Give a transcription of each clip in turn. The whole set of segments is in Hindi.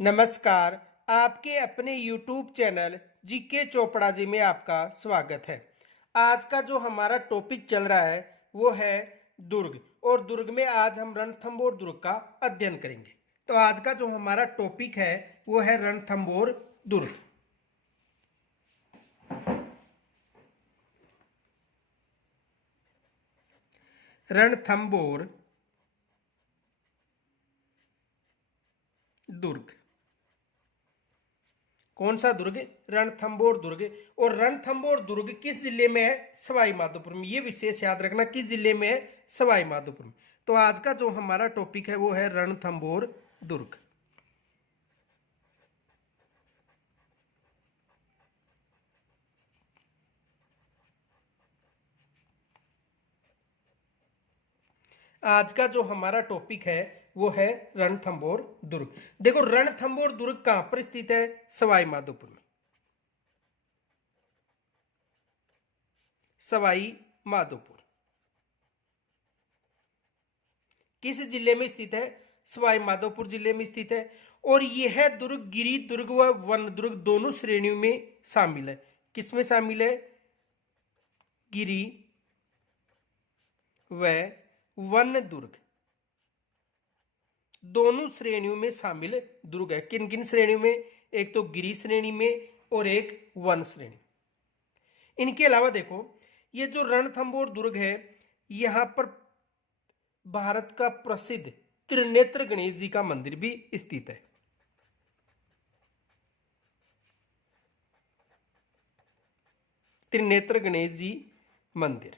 नमस्कार। आपके अपने YouTube channel GK Chopra ji में आपका स्वागत है। आज का जो हमारा टॉपिक चल रहा है वो है दुर्ग, और दुर्ग में आज हम रणथंभौर दुर्ग का अध्ययन करेंगे। तो आज का जो हमारा टॉपिक है वो है रणथंभौर दुर्ग। रणथंभौर दुर्ग कौन सा दुर्ग? रणथंभौर दुर्ग। और रणथंभौर दुर्ग किस जिले में है? सवाई माधोपुर में। ये विशेष याद रखना, किस जिले में है? सवाई माधोपुर में। तो आज का जो हमारा टॉपिक है वो है रणथंभौर दुर्ग। आज का जो हमारा टॉपिक है वो है रणथंभौर दुर्ग। देखो, रणथंभौर दुर्ग कहां पर स्थित है? सवाई माधोपुर में। सवाई माधोपुर किस जिले में स्थित है? सवाई माधोपुर जिले में स्थित है। और यह दुर्ग गिरी दुर्ग व वन दुर्ग दोनों श्रेणियों में शामिल है। किसमें शामिल है? गिरी व वन दुर्ग दोनों श्रेणियों में शामिल दुर्ग है। किन किन श्रेणियों में? एक तो गिरी श्रेणी में और एक वन श्रेणी। इनके अलावा देखो, ये जो रणथंभौर दुर्ग है, यहां पर भारत का प्रसिद्ध त्रिनेत्र गणेश जी का मंदिर भी स्थित है। त्रिनेत्र गणेश जी मंदिर।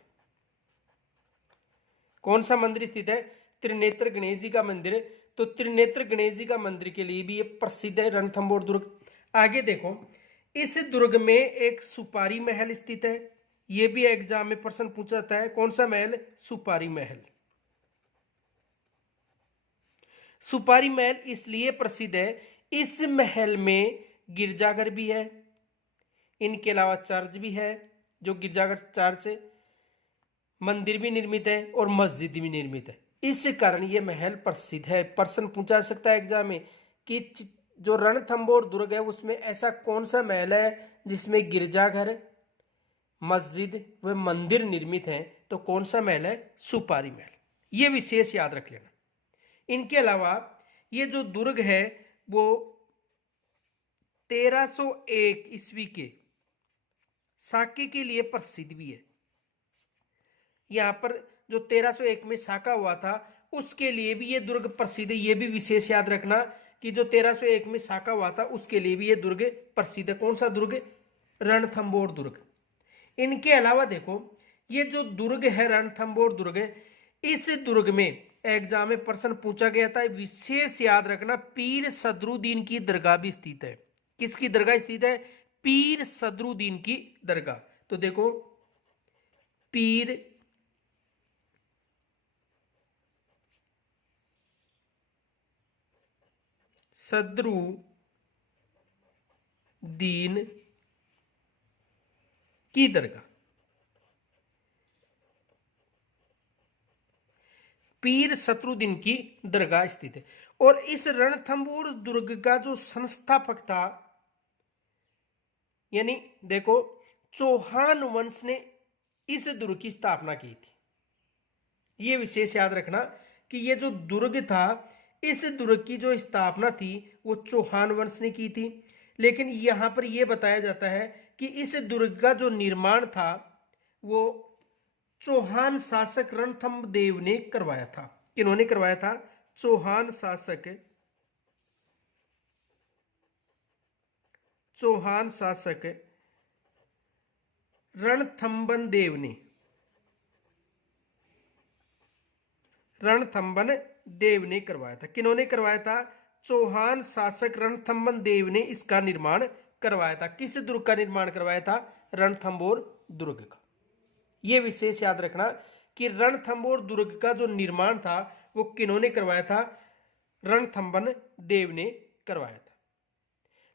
कौन सा मंदिर स्थित है? त्रिनेत्र गणेश जी का मंदिर। तो त्रिनेत्र गणेश जी का मंदिर के लिए भी ये प्रसिद्ध है रणथंभौर दुर्ग। आगे देखो, इस दुर्ग में एक सुपारी महल स्थित है। यह भी एग्जाम में प्रश्न पूछा जाता है। कौन सा महल? सुपारी महल। सुपारी महल इसलिए प्रसिद्ध है, इस महल में गिरजाघर भी है, इनके अलावा चर्च भी है, जो गिरजाघर चर्च है, मंदिर भी निर्मित है और मस्जिद भी निर्मित है। इस कारण यह महल प्रसिद्ध है। प्रश्न पूछा सकता है एग्जाम में कि जो रणथंभौर दुर्ग है उसमें ऐसा कौन सा महल है जिसमें गिरजाघर, मस्जिद व मंदिर निर्मित हैं? तो कौन सा महल है? सुपारी महल। यह विशेष याद रख लेना। इनके अलावा ये जो दुर्ग है वो 1301 ईस्वी के साके के लिए प्रसिद्ध भी है। यहां पर जो 1301 में साका हुआ था उसके लिए भी ये दुर्ग प्रसिद्ध है। ये भी विशेष याद रखना कि जो 1301 में साका हुआ था उसके लिए भी ये दुर्ग प्रसिद्ध है। कौन सा दुर्ग? रणथंभौर दुर्ग। इनके अलावा देखो, ये जो दुर्ग है रणथंभौर दुर्ग, इस दुर्ग में एग्जाम में प्रश्न पूछा गया था, विशेष याद रखना, पीर सदरुद्दीन की दरगाह भी स्थित है। किसकी दरगाह स्थित है? पीर सदरुद्दीन की दरगाह। तो देखो, पीर सदरुद्दीन की दरगाह, पीर सतरुद्दीन की दरगाह स्थित है। और इस रणथंभौर दुर्ग का जो संस्थापक था, यानी देखो, चौहान वंश ने इस दुर्ग की स्थापना की थी। यह विशेष याद रखना कि यह जो दुर्ग था, इस दुर्ग की जो स्थापना थी वो चौहान वंश ने की थी। लेकिन यहां पर यह बताया जाता है कि इस दुर्ग का जो निर्माण था वो चौहान शासक रणथंभदेव ने करवाया था। किन्होंने करवाया था? चौहान शासक रणथंभन देव ने करवाया था। किन्होंने करवाया था? चौहान शासक रणथंभन देव ने इसका निर्माण करवाया था। किस दुर्ग का निर्माण करवाया था? रणथंभौर दुर्ग का। यह विशेष याद रखना कि रणथंभौर दुर्ग का जो निर्माण था वो किन्होंने करवाया था? रणथंभन देव ने करवाया था।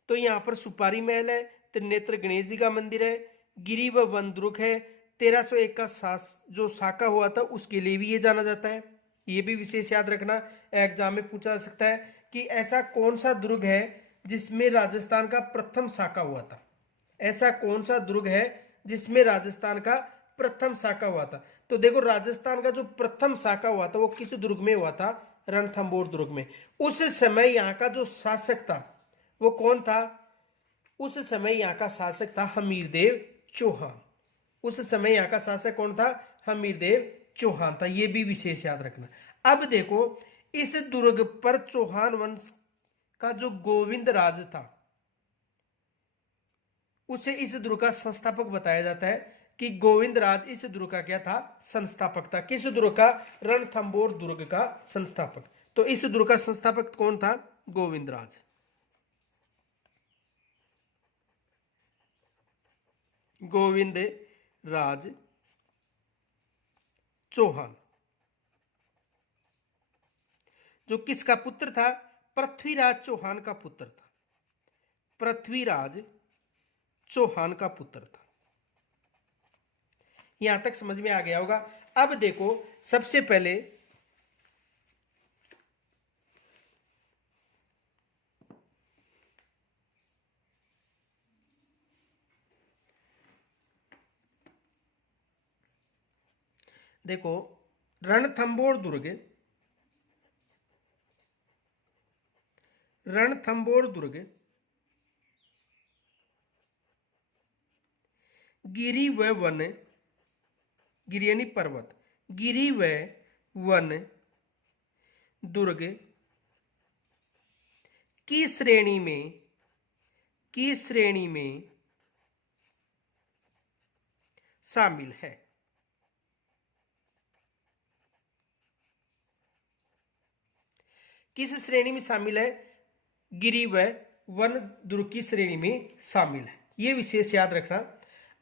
तो यहां पर सुपारी महल है, त्रिनेत्र गणेश जी का मंदिर है, गिरी व वन दुर्ग है, 1301 का जो साका हुआ था उसके लिए भी ये जाना जाता है। ये भी विशेष याद रखना, एग्जाम में पूछा जा सकता है कि ऐसा कौन सा दुर्ग है जिसमें राजस्थान का प्रथम साका हुआ था। ऐसा कौन सा दुर्ग है जिसमें राजस्थान का प्रथम साका हुआ था। तो देखो राजस्थान का जो प्रथम साका हुआ था वो किस दुर्ग में हुआ था, रणथंभौर दुर्ग में। उस समय यहाँ का जो शासक था वो कौन था, उस समय यहाँ का शासक था हमीरदेव चौहान। उस समय यहाँ का शासक कौन था, हमीरदेव चौहान था। ये भी विशेष याद रखना। अब देखो इस दुर्ग पर चौहान वंश का जो गोविंद राज था उसे इस दुर्ग का संस्थापक बताया जाता है कि गोविंद राज इस दुर्ग का क्या था, संस्थापक था। किस दुर्ग का, रणथंभौर दुर्ग का संस्थापक। तो इस दुर्ग का संस्थापक कौन था, गोविंद राज। गोविंद राज चौहान जो किसका पुत्र था, पृथ्वीराज चौहान का पुत्र था। पृथ्वीराज चौहान का पुत्र था। यहां तक समझ में आ गया होगा। अब देखो सबसे पहले देखो रणथंभौर दुर्ग, रणथंभौर दुर्ग गिरी व वन, गिरी यानी पर्वत, गिरी व वन दुर्ग की श्रेणी में, की श्रेणी में शामिल है। किस श्रेणी में शामिल है, गिरी व वन दुर्ग की श्रेणी में शामिल है। यह विशेष याद रखना।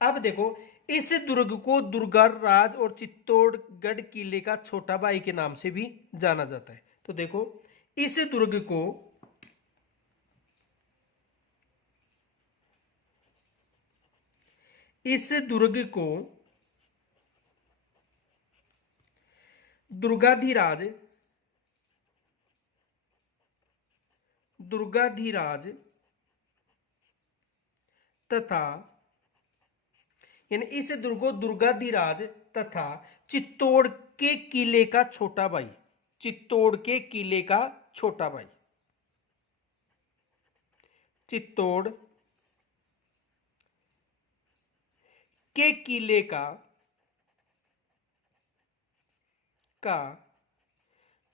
अब देखो इस दुर्ग को दुर्गाराज और चित्तौड़गढ़ किले का छोटा भाई के नाम से भी जाना जाता है। तो देखो इस दुर्ग को दुर्गाधिराज, दुर्गाधिराज तथा यानी इस दुर्ग को दुर्गाधिराज तथा चित्तौड़ के किले का छोटा भाई, चित्तौड़ के किले का छोटा भाई, चित्तौड़ के किले का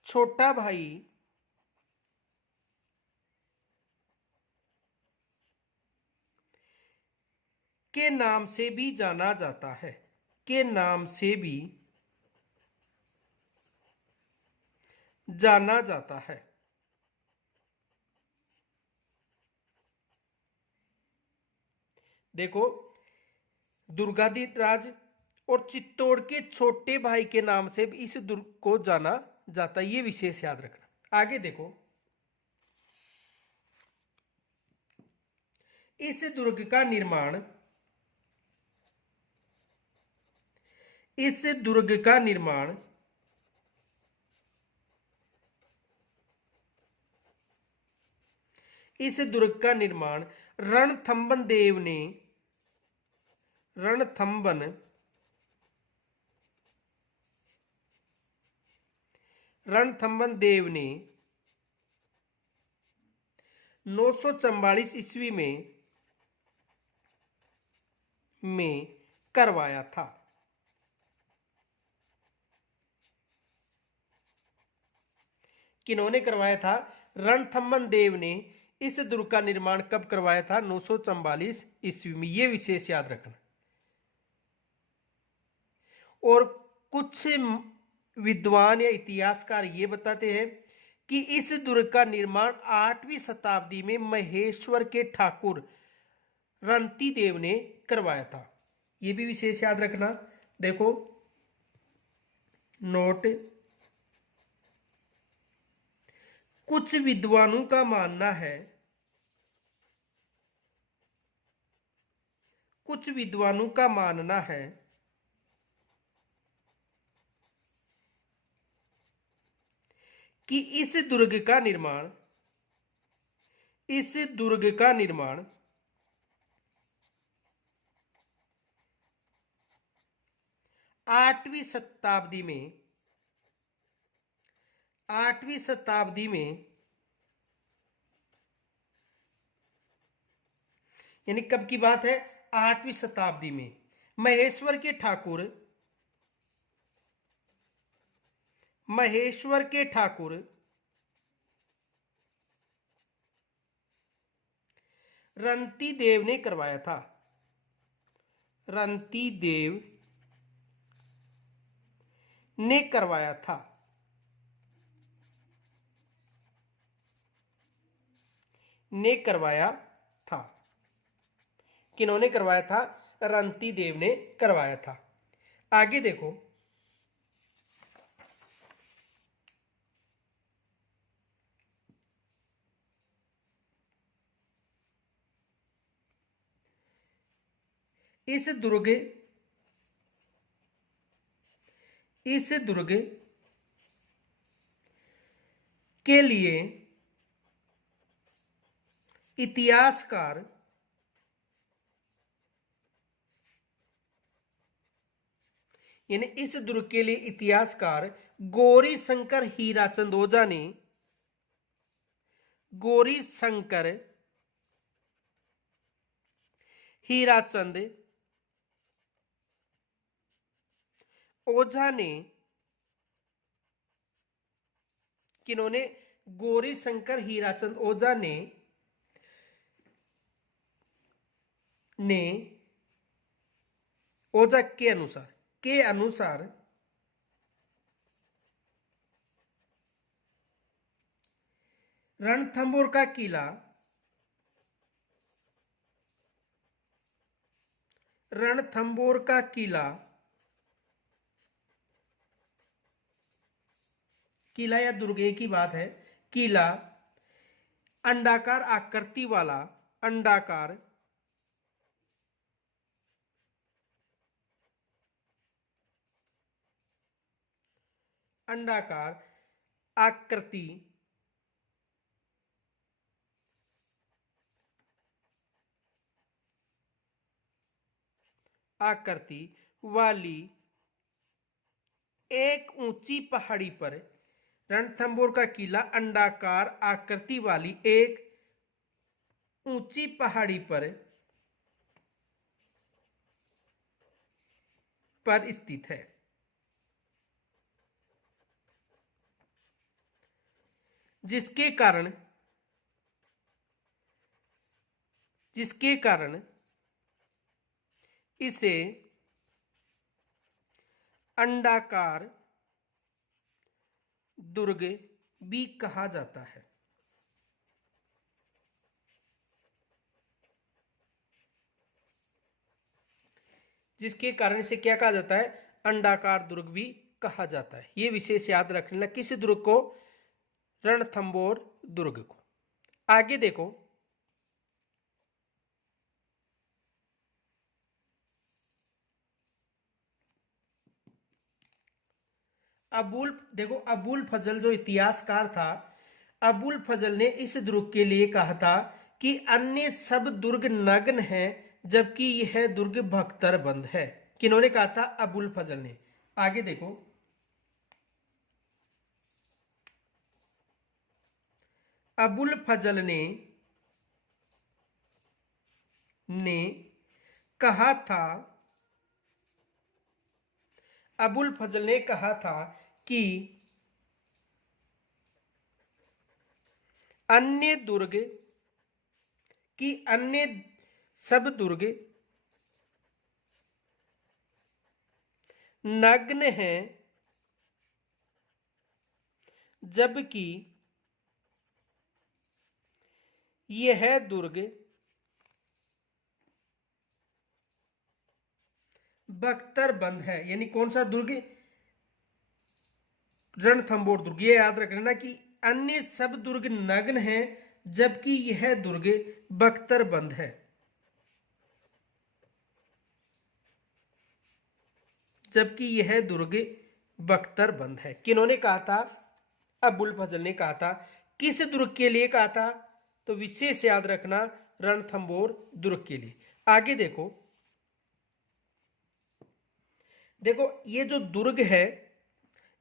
छोटा भाई के नाम से भी जाना जाता है, के नाम से भी जाना जाता है। देखो दुर्गाधिराज और चित्तौड़ के छोटे भाई के नाम से भी इस दुर्ग को जाना जाता है। ये विशेष याद रखना। आगे देखो इस दुर्ग का निर्माण, इस दुर्ग का निर्माण इस दुर्ग का निर्माण रणथंभन देव ने, रणथंभन रणथंभन देव ने 944 ईस्वी में करवाया था। किन्होंने करवाया था, रणथंभन देव ने इस दुर्ग का निर्माण कब करवाया था, 944 ईस्वी में। यह विशेष याद रखना। और कुछ विद्वान या इतिहासकार ये बताते हैं कि इस दुर्ग का निर्माण 8वीं शताब्दी में महेश्वर के ठाकुर रंती देव ने करवाया था। यह भी विशेष याद रखना। देखो नोट, कुछ विद्वानों का मानना है, कुछ विद्वानों का मानना है कि इस दुर्ग का निर्माण इस दुर्ग का निर्माण 8वीं शताब्दी में यानी कब की बात है? 8वीं शताब्दी में महेश्वर के ठाकुर रंतीदेव ने करवाया था। रंतीदेव ने करवाया था। ने करवाया था। किन्होंने करवाया था? रंतीदेव ने करवाया था। आगे देखो, इस दुर्ग के लिए इतिहासकार यानी इस दुर्ग के लिए इतिहासकार गौरीशंकर हीराचंद ओझा ने गौरीशंकर हीराचंद ओझा ने किन्होंने? गौरीशंकर हीराचंद ओझा ने ओझा के अनुसार रणथंभौर का किला किला या दुर्ग की बात है। किला अंडाकार आकृति वाला अंडाकार आकृति वाली एक ऊंची पहाड़ी पर रणथंभौर का किला अंडाकार आकृति वाली एक ऊंची पहाड़ी पर स्थित है। जिसके कारण इसे अंडाकार दुर्ग भी कहा जाता है। जिसके कारण इसे क्या कहा जाता है? अंडाकार दुर्ग भी कहा जाता है। यह विशेष याद रखना। किस दुर्ग को? रणथंभौर दुर्ग को। आगे देखो, अबुल फजल जो इतिहासकार था, अबुल फजल ने इस दुर्ग के लिए कहा था कि अन्य सब दुर्ग नग्न हैं जबकि यह दुर्ग भक्तर बंद है। किन्होंने कहा था? अबुल फजल ने। आगे देखो, अबुल फजल ने कहा था कि अन्य सब दुर्ग नग्न हैं जबकि यह दुर्ग बख्तर बंद है। यानी कौन सा दुर्ग? रणथंभौर दुर्ग। ये याद रखना कि अन्य सब दुर्ग नग्न हैं जबकि यह दुर्ग बख्तर बंद है। किन्होंने कहा था? अबुल फजल ने कहा था। किस दुर्ग के लिए कहा था? तो विशेष याद रखना रणथंभौर दुर्ग के लिए। आगे देखो, देखो ये जो दुर्ग है,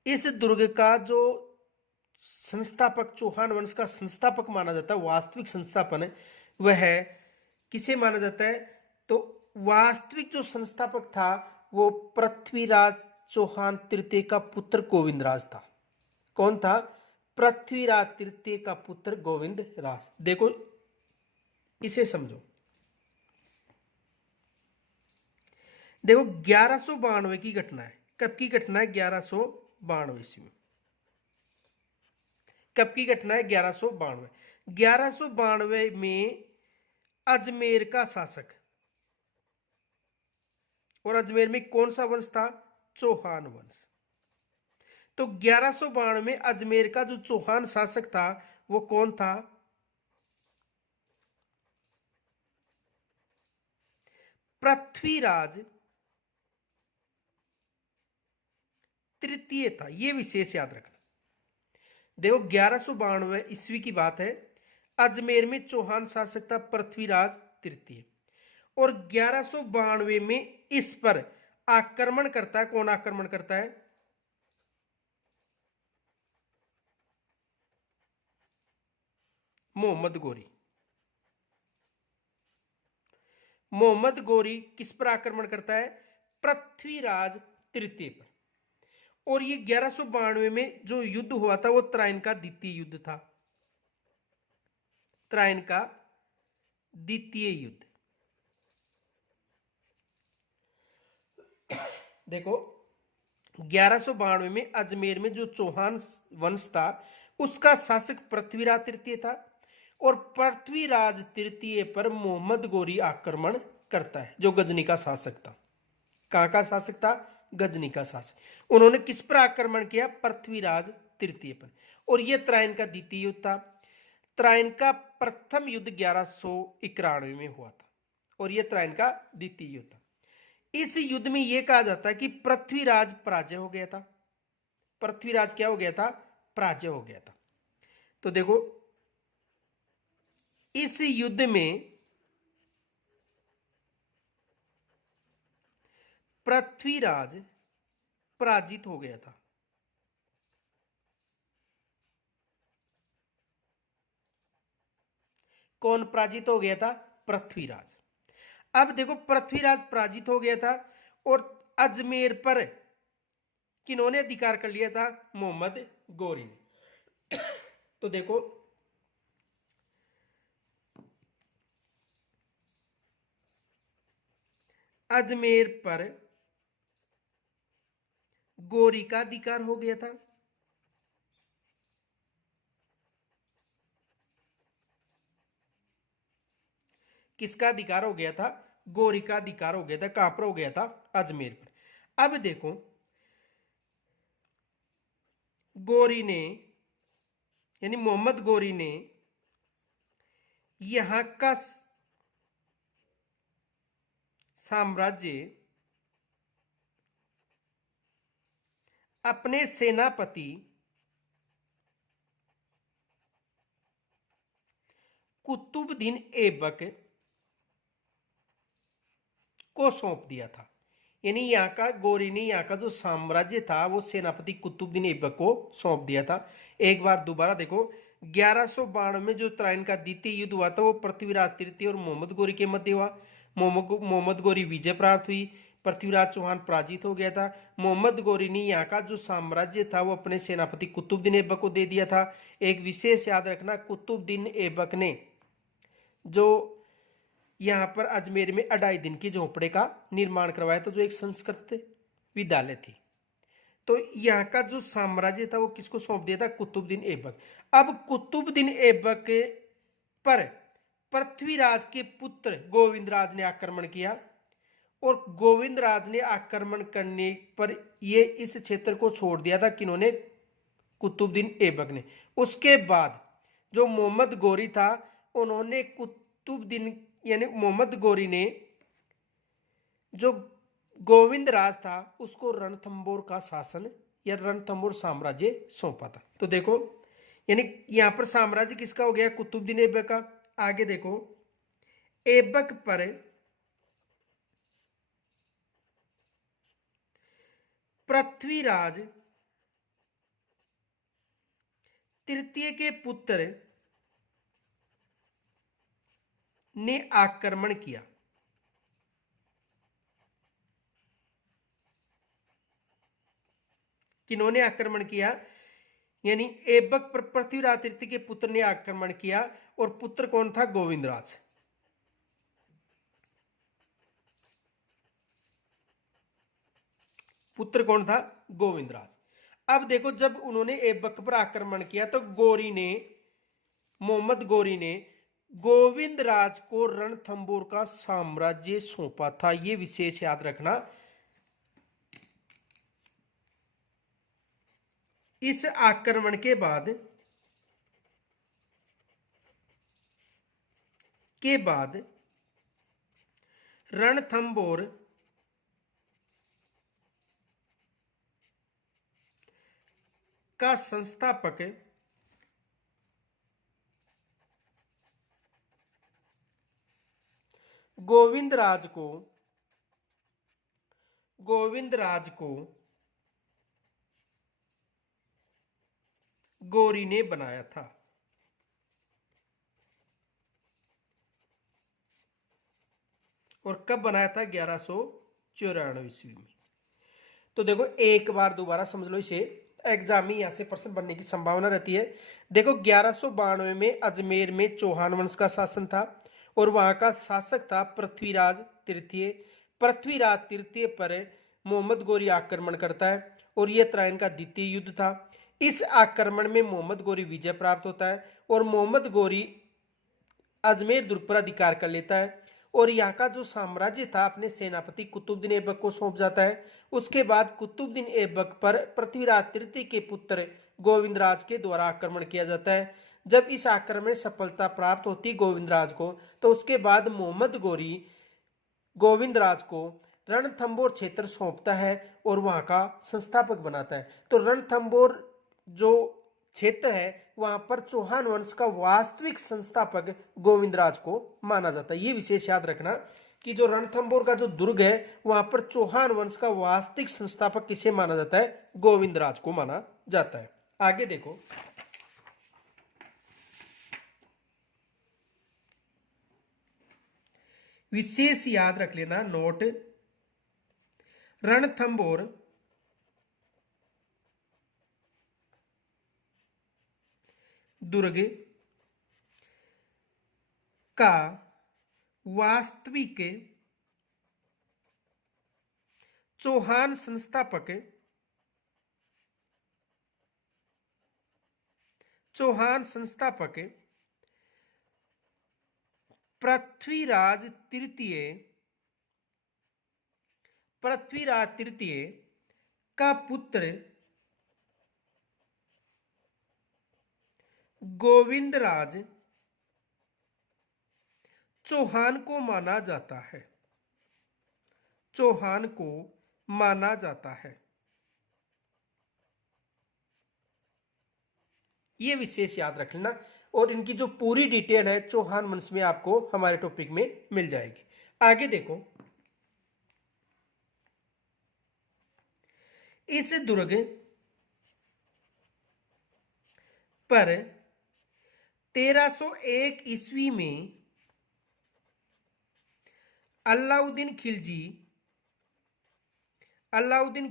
इस दुर्ग का जो संस्थापक, चौहान वंश का संस्थापक माना जाता है, वास्तविक संस्थापन है वह है, किसे माना जाता है, तो वास्तविक जो संस्थापक था वो पृथ्वीराज चौहान तृतीय का पुत्र गोविंदराज था। कौन था? पृथ्वीराज तृतीय का पुत्र गोविंदराज। देखो इसे समझो, देखो 1192 की घटना है। कब की घटना है? 1192 ईस्वी में। कब की घटना है? 1192। 1192 में अजमेर का शासक, और अजमेर में कौन सा वंश था? चौहान वंश। तो 1192 में अजमेर का जो चौहान शासक था वो कौन था? पृथ्वीराज तृतीय था। यह विशेष याद रखना। देखो 1192 ईस्वी की बात है, अजमेर में चौहान शासक था पृथ्वीराज तृतीय, और 1192 में इस पर आक्रमण करता है। कौन आक्रमण करता है? मोहम्मद गोरी। मोहम्मद गोरी किस पर आक्रमण करता है? पृथ्वीराज तृतीय पर। और ये 1192 में जो युद्ध हुआ था वो त्राइन का द्वितीय युद्ध था। त्राइन का द्वितीय युद्ध। देखो 1192 में अजमेर में जो चौहान वंश था उसका शासक पृथ्वीराज तृतीय था, और पृथ्वीराज तृतीय पर मोहम्मद गोरी आक्रमण करता है, जो गजनी का शासक था। कहां का शासक था? गजनी का शासक। उन्होंने किस पर आक्रमण किया? पृथ्वीराज तृतीय पर। और यह त्राइन का द्वितीय युद्ध था। त्राइन का प्रथम युद्ध 1191 में हुआ था, और यह त्राइन का द्वितीय युद्ध था। इस युद्ध में यह कहा जाता है कि पृथ्वीराज पराजय हो गया था। पृथ्वीराज क्या हो गया था? पराजय हो गया था। तो देखो इस युद्ध में पृथ्वीराज पराजित हो गया था। कौन पराजित हो गया था? पृथ्वीराज। अब देखो पृथ्वीराज पराजित हो गया था, और अजमेर पर किन्होंने अधिकार कर लिया था? मोहम्मद गोरी ने। तो देखो अजमेर पर गोरी का अधिकार हो गया था। किसका अधिकार हो गया था? गोरी का अधिकार हो गया था। कहां पर हो गया था? अजमेर पर। अब देखो गोरी ने, यानी मोहम्मद गोरी ने यहां का साम्राज्य अपने सेनापति कुतुबुद्दीन ऐबक को सौंप दिया था। यानी यहाँ का गोरी ने यहाँ का जो साम्राज्य था वो सेनापति कुतुबुद्दीन ऐबक को सौंप दिया था। एक बार दोबारा देखो, 1192 में जो त्राइन का द्वितीय युद्ध हुआ था वो पृथ्वीराज तृतीय और मोहम्मद गोरी के मध्य हुआ। मोहम्मद गोरी विजय प्राप्त हुई, पृथ्वीराज चौहान पराजित हो गया था। मोहम्मद गोरी ने यहाँ का जो साम्राज्य था वो अपने सेनापति कुतुबुद्दीन ऐबक को दे दिया था। एक विशेष याद रखना, कुतुबुद्दीन ऐबक ने जो यहाँ पर अजमेर में 2.5 दिन की झोपड़े का निर्माण करवाया था, जो एक संस्कृत विद्यालय थी। तो यहाँ का जो साम्राज्य था वो किसको सौंप दिया था? कुतुबुद्दीन ऐबक। अब कुतुबुद्दीन ऐबक पर पृथ्वीराज के पुत्र गोविंदराज ने आक्रमण किया, और गोविंदराज ने आक्रमण करने पर ये इस क्षेत्र को छोड़ दिया था। किन्होंने? कुतुबुद्दीन ऐबक ने। उसके बाद जो मोहम्मद गोरी था उन्होंने कुतुबुद्दीन, यानी मोहम्मद गोरी ने जो गोविंदराज था उसको रणथंभौर का शासन या रणथंभौर साम्राज्य सौंपा था। तो देखो यानी यहां पर साम्राज्य किसका हो गया? कुतुबुद्दीन ऐबक का। आगे देखो, ऐबक पर पृथ्वीराज तृतीय के पुत्र ने आक्रमण किया। किन्होंने आक्रमण किया? यानी ऐबक पर पृथ्वीराज तृतीय के पुत्र ने आक्रमण किया, और पुत्र कौन था? गोविंदराज। पुत्र कौन था? गोविंदराज। अब देखो, जब उन्होंने ऐबक पर आक्रमण किया तो मोहम्मद गोरी ने गोविंदराज को रणथंबोर का साम्राज्य सौंपा था। यह विशेष याद रखना। इस आक्रमण के बाद रणथंबोर का संस्थापक गोविंदराज को गोरी ने बनाया था। और कब बनाया था? 1194 ईस्वी में। तो देखो, एक बार दोबारा समझ लो इसे, एग्जाम में यहां से प्रश्न बनने की संभावना रहती है। देखो, 1192 में अजमेर में चौहान वंश का शासन था, और वहां का शासक था पृथ्वीराज तृतीय। पृथ्वीराज तृतीय पर मोहम्मद गोरी आक्रमण करता है, और यह त्राइन का द्वितीय युद्ध था। इस आक्रमण में मोहम्मद गोरी विजय प्राप्त होता है, और मोहम्मद गोरी अजमेर दुर्ग पर अधिकार कर लेता है, और यहाँ का जो साम्राज्य था अपने सेनापति कुतुबुद्दीन ऐबक को सौंप जाता है। उसके बाद कुतुबुद्दीन ऐबक पर पृथ्वीराज तृतीय के पुत्र गोविंदराज के द्वारा आक्रमण किया जाता है। जब इस आक्रमण में सफलता प्राप्त होती गोविंदराज को, तो उसके बाद मोहम्मद गोरी गोविंदराज को रणथंबोर क्षेत्र सौंपता है, और वहां का संस्थापक बनाता है। तो रणथंबोर जो क्षेत्र है, वहां पर चौहान वंश का वास्तविक संस्थापक गोविंदराज को माना जाता है। यह विशेष याद रखना कि जो रणथंबोर का जो दुर्ग है, वहां पर चौहान वंश का वास्तविक संस्थापक किसे माना जाता है? गोविंदराज को माना जाता है। आगे देखो, विशेष याद रख लेना, नोट, रणथंबोर दुर्ग का वास्तविक चौहान संस्थापक पृथ्वीराज तृतीय का पुत्र गोविंदराज चौहान को माना जाता है। चौहान को माना जाता है। यह विशेष याद रख लेना, और इनकी जो पूरी डिटेल है चौहान वंश में आपको हमारे टॉपिक में मिल जाएगी। आगे देखो, इस दुर्ग पर 1301 ईस्वी में अलाउद्दीन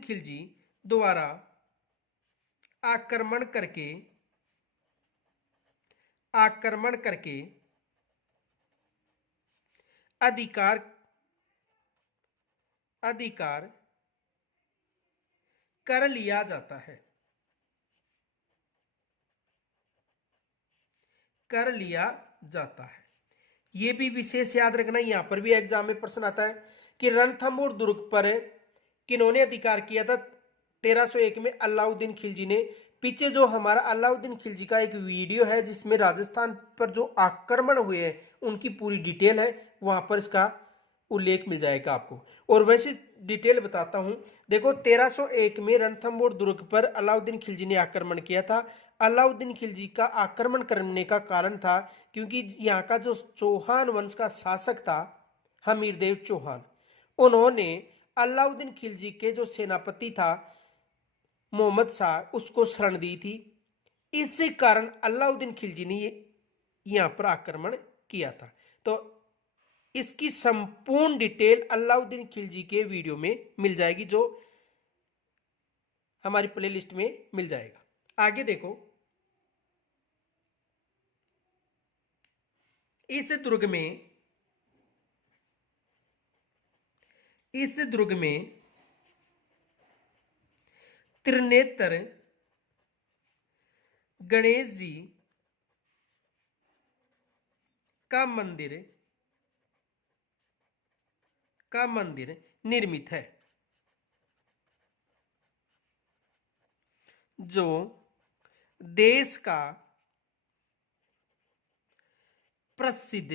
खिलजी द्वारा आक्रमण करके अधिकार कर लिया जाता है। यह भी विशेष याद रखना, यहां पर भी एग्जाम में प्रश्न आता है कि रणथंबोर दुर्ग पर किन्होंने अधिकार किया था? 1301 में अलाउद्दीन खिलजी ने। पीछे जो हमारा अलाउद्दीन खिलजी का एक वीडियो है जिसमें राजस्थान पर जो आक्रमण हुए हैं उनकी पूरी डिटेल है, वहां पर इसका उल्लेख मिल जाएगा आपको। और वैसे डिटेल बताता हूं। देखो, 1301 में रणथंबोर दुर्ग पर अलाउद्दीन खिलजी ने आक्रमण किया था। अलाउद्दीन खिलजी का आक्रमण करने का कारण था, क्योंकि यहाँ का जो चौहान वंश का शासक था हमीरदेव चौहान, उन्होंने अलाउद्दीन खिलजी के जो सेनापति था मोहम्मद शाह उसको शरण दी थी। इस कारण अलाउद्दीन खिलजी ने यहाँ पर आक्रमण किया था। तो इसकी संपूर्ण डिटेल अलाउद्दीन खिलजी के वीडियो में मिल जाएगी, जो हमारी प्लेलिस्ट में मिल जाएगा। आगे देखो, इस दुर्ग में त्रिनेत्र गणेश जी का मंदिर निर्मित है, जो देश का प्रसिद्ध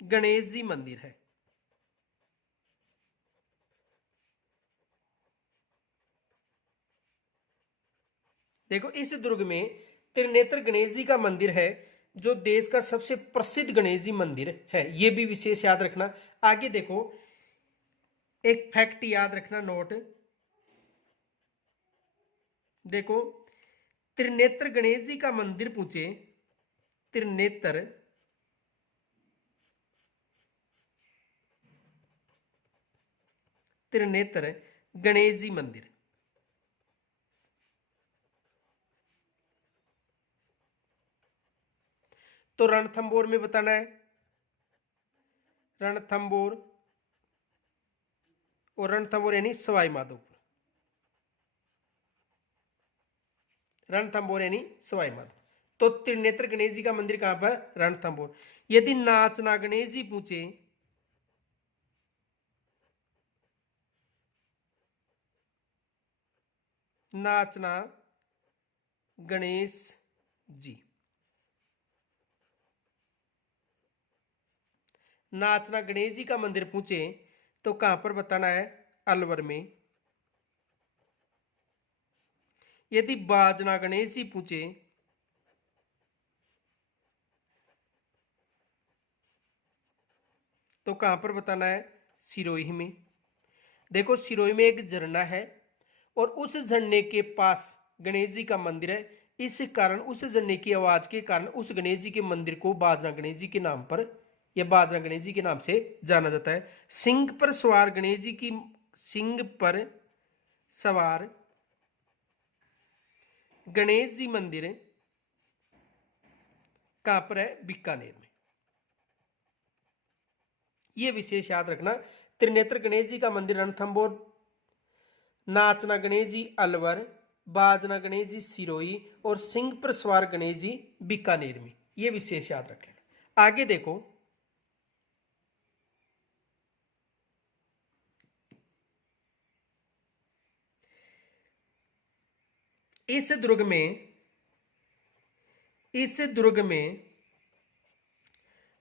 गणेश जी मंदिर है। देखो, इस दुर्ग में त्रिनेत्र गणेश जी का मंदिर है, जो देश का सबसे प्रसिद्ध गणेश जी मंदिर है। यह भी विशेष याद रखना। आगे देखो, एक फैक्ट याद रखना, नोट देखो, त्रिनेत्र गणेश जी का मंदिर पूछे, त्रिनेत्र गणेश जी मंदिर, तो रणथंबोर में बताना है, रणथंबोर, और रणथंबोर यानी सवाई माधोपुर, रणथंबोर यानी सवाई माधोपुर। तो त्रिनेत्र गणेश जी का मंदिर कहां पर? रणथंबोर। यदि नाचना गणेश जी पूछे, नाचना गणेश जी, नाचना गणेश जी का मंदिर पूछे तो कहां पर बताना है? अलवर में। यदि बाजना गणेश जी पूछे तो कहां पर बताना है? सिरोही में। देखो, सिरोही में एक झरना है और उस झरने के पास गणेश जी का मंदिर है। इस कारण, उस झरने की आवाज के कारण उस गणेश जी के मंदिर को बाजना गणेश जी के नाम पर या बाजना गणेश जी के नाम से जाना जाता है। सिंह पर सवार गणेश जी की, सिंह पर सवार गणेश जी मंदिर कहां पर है? बीकानेर में। यह विशेष याद रखना। त्रिनेत्र गणेश जी का मंदिर रणथंबोर, नाचना गणेश जी अलवर, बाजना गणेश जी सिरोही और सिंह पर सवार गणेश जी बीकानेर में। यह विशेष याद रख लेना। आगे देखो, इस दुर्ग में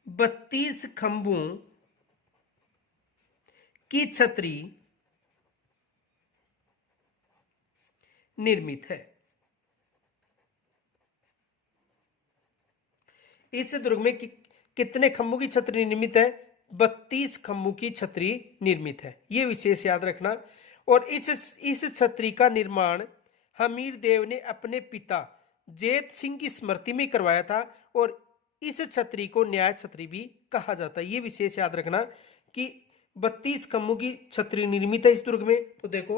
32 खंभों की छतरी निर्मित है। इस दुर्ग में कितने खंभों की छतरी निर्मित है? 32 खंभों की छतरी निर्मित है। यह विशेष याद रखना। और इस छतरी का निर्माण हमीर देव ने अपने पिता जेत सिंह की स्मृति में करवाया था, और इस छतरी को न्याय छतरी भी कहा जाता है। यह विशेष याद रखना कि 32 खंभों की छतरी निर्मित है इस दुर्ग में। तो देखो,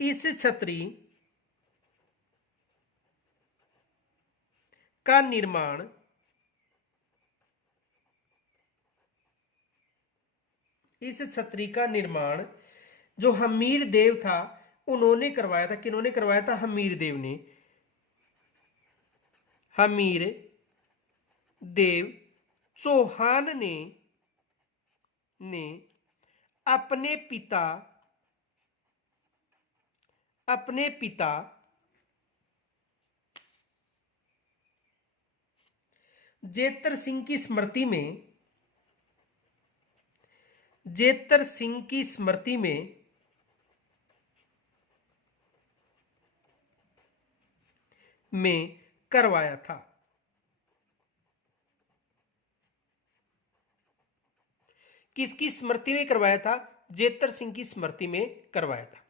इस छतरी का निर्माण जो हमीर देव था उन्होंने करवाया था। किन्होंने करवाया था? हमीर देव ने। हमीर देव चौहान ने अपने पिता जेतर सिंह की स्मृति में में करवाया था। किसकी स्मृति में करवाया था? जेतर सिंह की स्मृति में करवाया था।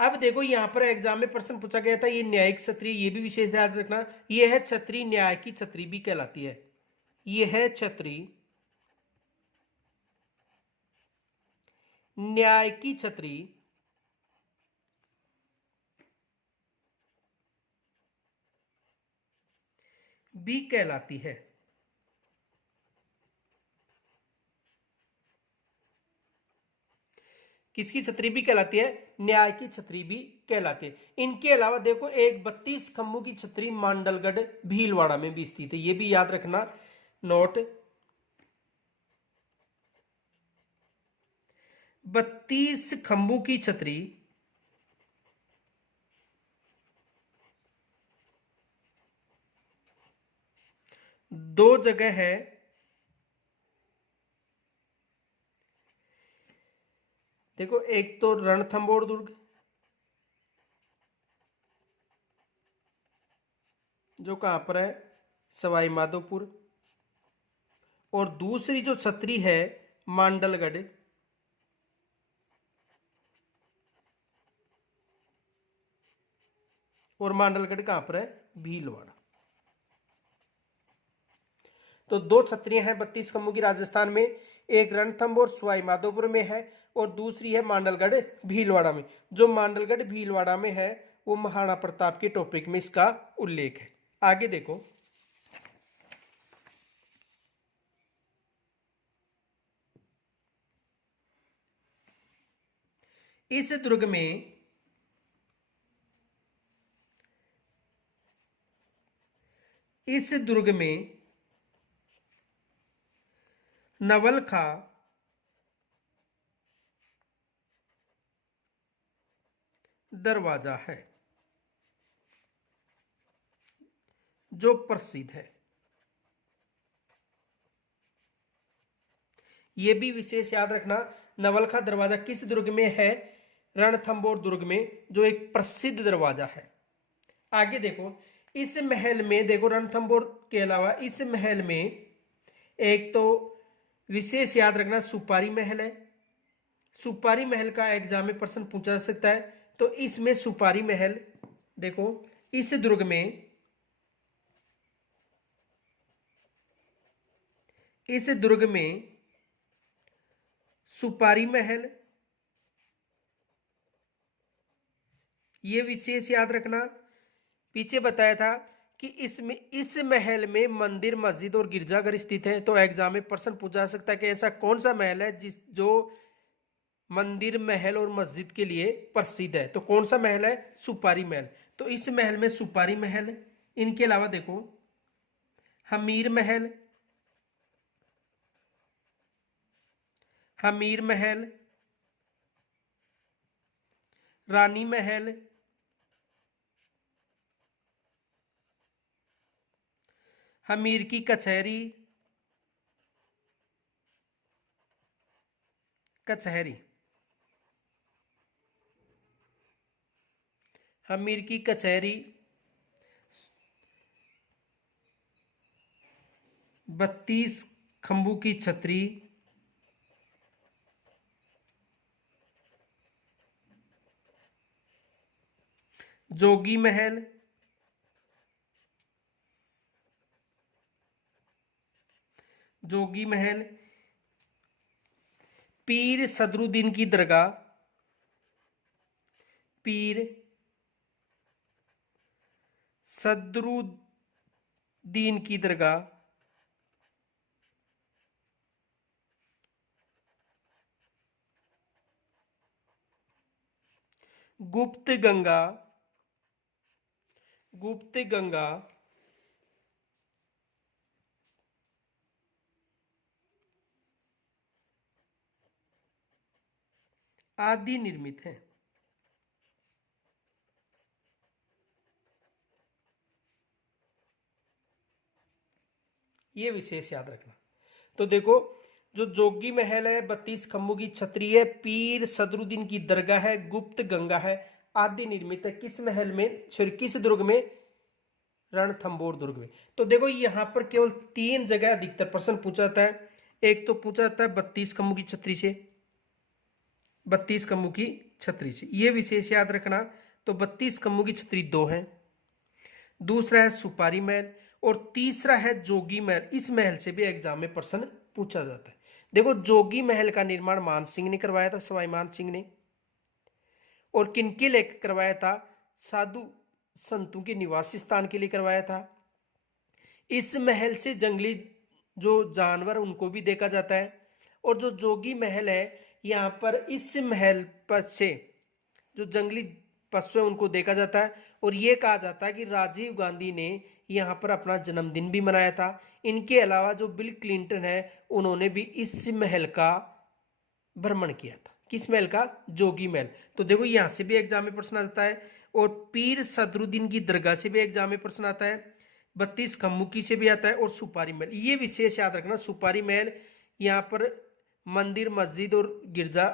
अब देखो यहां पर एग्जाम में प्रश्न पूछा गया था, ये न्यायिक छतरी, ये भी विशेष याद रखना, ये है छतरी, न्याय की छतरी भी कहलाती है। ये है छतरी, न्याय की छतरी भी कहलाती है। किसकी छतरी भी कहलाती है? न्याय की छतरी भी कहलाती है। इनके अलावा देखो एक 32 खंभों की छतरी मांडलगढ़ भीलवाड़ा में भी स्थित है, ये भी याद रखना, नोट। 32 खंभों की छतरी दो जगह है, देखो एक तो रणथंभौर दुर्ग जो कहां पर है? सवाई माधोपुर, और दूसरी जो छतरी है मांडलगढ़, और मांडलगढ़ कहां पर है? भीलवाड़ा। तो दो छतरियां हैं 32 खंभों की राजस्थान में, एक रणथंभौर सवाई माधोपुर में है और दूसरी है मांडलगढ़ भीलवाड़ा में। जो मांडलगढ़ भीलवाड़ा में है वो महाराणा प्रताप के टॉपिक में इसका उल्लेख है। आगे देखो, इस दुर्ग में नवलखा दरवाजा है जो प्रसिद्ध है। यह भी विशेष याद रखना, नवलखा दरवाजा किस दुर्ग में है? रणथंभौर दुर्ग में, जो एक प्रसिद्ध दरवाजा है। आगे देखो, इस महल में देखो रणथंभौर के अलावा इस महल में एक तो विशेष याद रखना सुपारी महल है। सुपारी महल का एग्जाम में प्रश्न पूछा जा सकता है। तो इसमें सुपारी महल, देखो इस दुर्ग में, इस दुर्ग में सुपारी महल, ये विशेष याद रखना। पीछे बताया था कि इसमें, इस महल में मंदिर, मस्जिद और गिरजाघर स्थित है। तो एग्जाम में प्रश्न पूछा जा सकता है कि ऐसा कौन सा महल है जो मंदिर, महल और मस्जिद के लिए प्रसिद्ध है? तो कौन सा महल है? सुपारी महल। तो इस महल में सुपारी महल, इनके अलावा देखो हमीर महल, हमीर महल, रानी महल, हमीर की कचहरी, हमीर की कचहरी, 32 खंभों की छतरी, जोगी महल, पीर सदरुद्दीन की दरगाह, पीर सदरुद्दीन की दरगाह, गुप्त गंगा, आदि निर्मित है। ये विशेष याद रखना। तो देखो, जो जोगी महल है, 32 खंभों की छतरी है, पीर सदरुद्दीन की दरगाह है, गुप्त गंगा है, आदि निर्मित है। किस महल में, सॉरी किस दुर्ग में, रणथंभौर दुर्ग में। तो देखो यहाँ पर केवल 3 जगह अधिकतर प्रश्न पूछा जाता है। एक तो पूछा जाता है 32 कम्मों की छतरी से, 32 कम्मों की छतरी से, ये विशेष याद रखना। तो 32 कम्मों की छतरी 2 है। दूसरा है सुपारी महल और तीसरा है जोगी महल। इस महल से भी एग्जाम में प्रश्न पूछा जाता है। देखो जोगी महल का निर्माण मान सिंह ने करवाया था, सवाई मान सिंह ने। और किनके लिए करवाया था? साधु संतों के निवास स्थान के लिए करवाया था। इस महल से जंगली जो जानवर उनको भी देखा जाता है। और जो जोगी महल है, यहाँ पर इस महल पर से जो जंगली पशु है उनको देखा जाता है। और ये कहा जाता है कि राजीव गांधी ने यहाँ पर अपना जन्मदिन भी मनाया था। इनके अलावा जो बिल क्लिंटन है, उन्होंने भी इस महल का भ्रमण किया था। किस महल का? जोगी महल। तो देखो यहाँ से भी एग्जाम में प्रश्न आता है। और पीर सदरुद्दीन की दरगाह से भी एग्जाम में प्रश्न आता है। 32 कम्मुकी से भी आता है। और सुपारी महल, ये विशेष याद रखना। सुपारी महल, यहाँ पर मंदिर, मस्जिद और गिरजा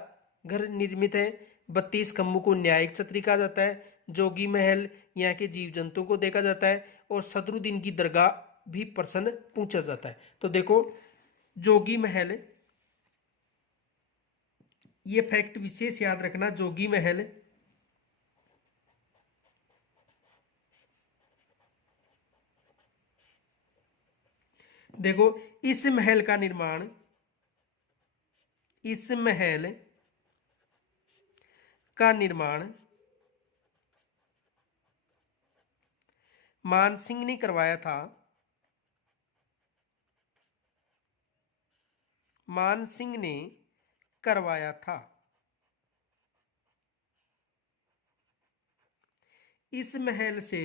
घर निर्मित है। 32 कम्मू को न्यायिक छतरी कहा जाता है। जोगी महल, यहाँ के जीव जंतुओं को देखा जाता है। और सदरुद्दीन की दरगाह भी प्रश्न पूछा जाता है। तो देखो जोगी महल, ये फैक्ट विशेष याद रखना। जोगी महल देखो, इस महल का निर्माण, इस महल का निर्माण मान सिंह ने करवाया था। मान सिंह ने करवाया था। इस महल से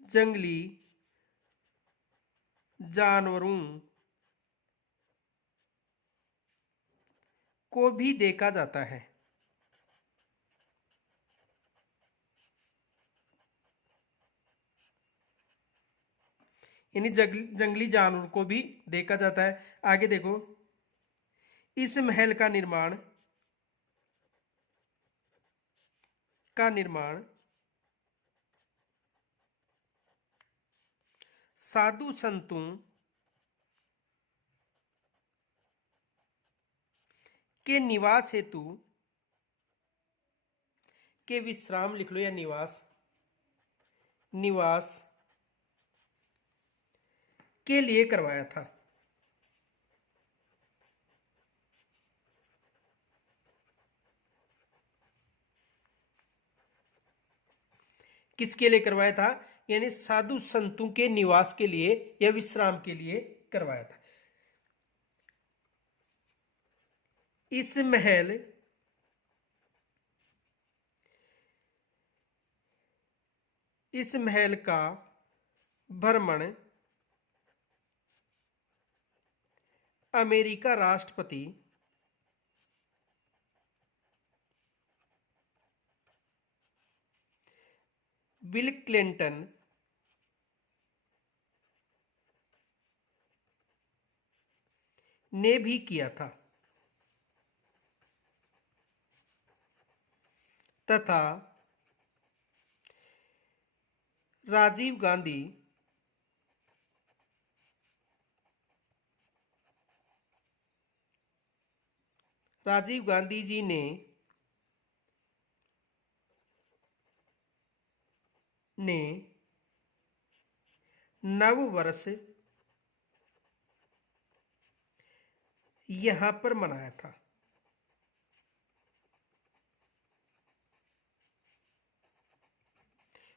जंगली जानवरों को भी देखा जाता है। यानी जंगली जानवरों को भी देखा जाता है। आगे देखो, इस महल का निर्माण साधु संतों के निवास हेतु, के विश्राम लिख लो या निवास के लिए करवाया था। किसके लिए करवाया था? यानी साधु संतों के निवास के लिए या विश्राम के लिए करवाया था। इस महल का भ्रमण अमेरिका राष्ट्रपति बिल क्लिंटन ने भी किया था तथा राजीव गांधी जी ने नव वर्ष यहां पर मनाया था।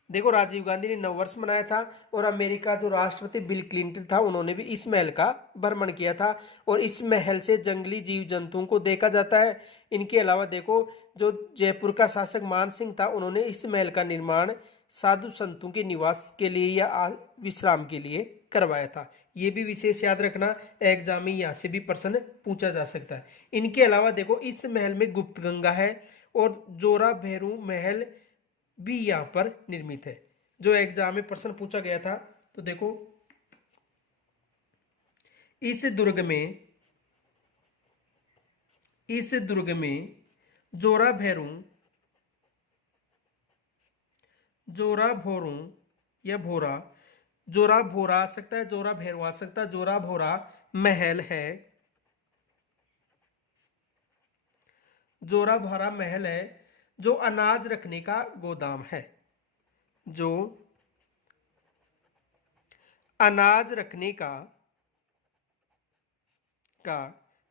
देखो राजीव गांधी ने नववर्ष मनाया था। और अमेरिका जो राष्ट्रपति बिल क्लिंटन था, उन्होंने भी इस महल का भ्रमण किया था। और इस महल से जंगली जीव जंतुओं को देखा जाता है। इनके अलावा देखो, जो जयपुर का शासक मान सिंह था, उन्होंने इस महल का निर्माण साधु संतों के निवास के लिए या विश्राम के लिए करवाया था। ये भी विशेष याद रखना, एग्जाम में यहाँ से भी प्रश्न पूछा जा सकता है। इनके अलावा देखो, इस महल में गुप्त गंगा है और जोरा भैरू महल भी यहाँ पर निर्मित है, जो एग्जाम में प्रश्न पूछा गया था। तो देखो, इस दुर्ग में जोरा भोरू या भोरा, जोरा भोरा आ सकता है, जोरा भैरू आ सकता है, जोरा भोरा महल है, जोरा भोरा महल है जो अनाज रखने का गोदाम है, जो अनाज रखने का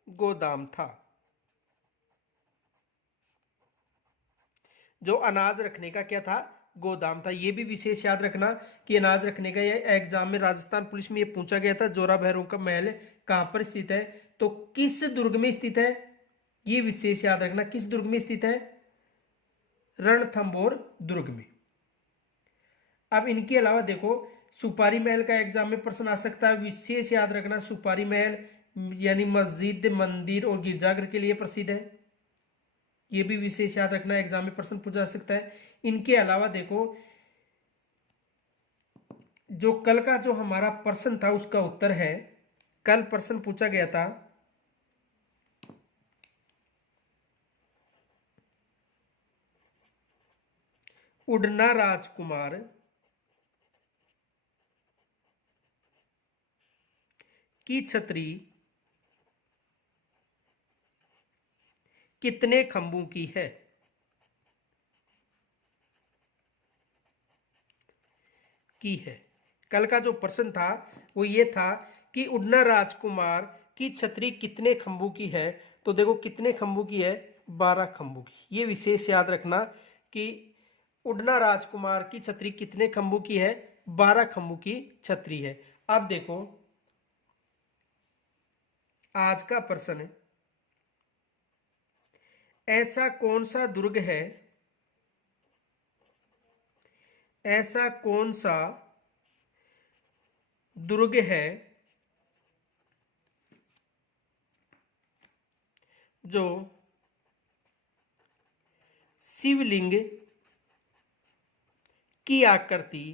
गोदाम था, जो अनाज रखने का क्या था, गोदाम था। ये भी विशेष याद रखना कि अनाज रखने का, ये एग्जाम में राजस्थान पुलिस में ये पूछा गया था, जोरा भैरू का महल कहां पर स्थित है, तो किस दुर्ग में स्थित है, ये विशेष याद रखना, किस दुर्ग में स्थित है, रणथंभौर दुर्ग में। अब इनके अलावा देखो सुपारी महल का एग्जाम में प्रश्न आ सकता है, विशेष याद रखना सुपारी महल यानी मस्जिद, मंदिर और गिरजाघर के लिए प्रसिद्ध है, ये भी विशेष याद रखना, एग्जाम में प्रश्न पूछा जा सकता है। इनके अलावा देखो जो कल का जो हमारा प्रश्न था उसका उत्तर है, कल प्रश्न पूछा गया था उड़ना राजकुमार की छतरी कितने खंभों की है, कल का जो प्रश्न था वो ये था कि उड़ना राजकुमार की छतरी कितने खंभों की है, तो देखो कितने खंभों की है, 12 खंभों की। ये विशेष याद रखना कि उड़ना राजकुमार की छतरी कितने खंभों की है, 12 खंभों की छतरी है। अब देखो आज का प्रश्न है, ऐसा कौन सा दुर्ग है, ऐसा कौन सा दुर्ग है जो शिवलिंग की आकृति,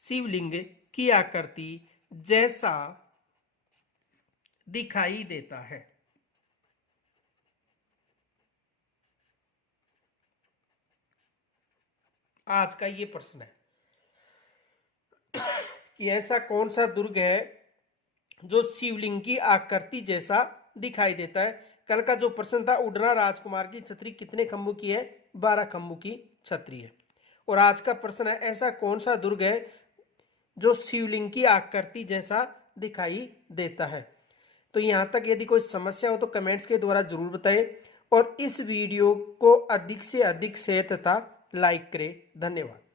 शिवलिंग की आकृति जैसा दिखाई देता है। आज का ये प्रश्न है कि ऐसा कौन सा दुर्ग है जो शिवलिंग की आकृति जैसा दिखाई देता है। कल का जो प्रश्न था उड़ना राजकुमार की छतरी कितने खंभों की है, 12 खंभों की छतरी है। और आज का प्रश्न है ऐसा कौन सा दुर्ग है जो शिवलिंग की आकृति जैसा दिखाई देता है। तो यहां तक यदि कोई समस्या हो तो कमेंट्स के द्वारा जरूर बताएं और इस वीडियो को अधिक से अधिक शेयर तथा लाइक करें। धन्यवाद।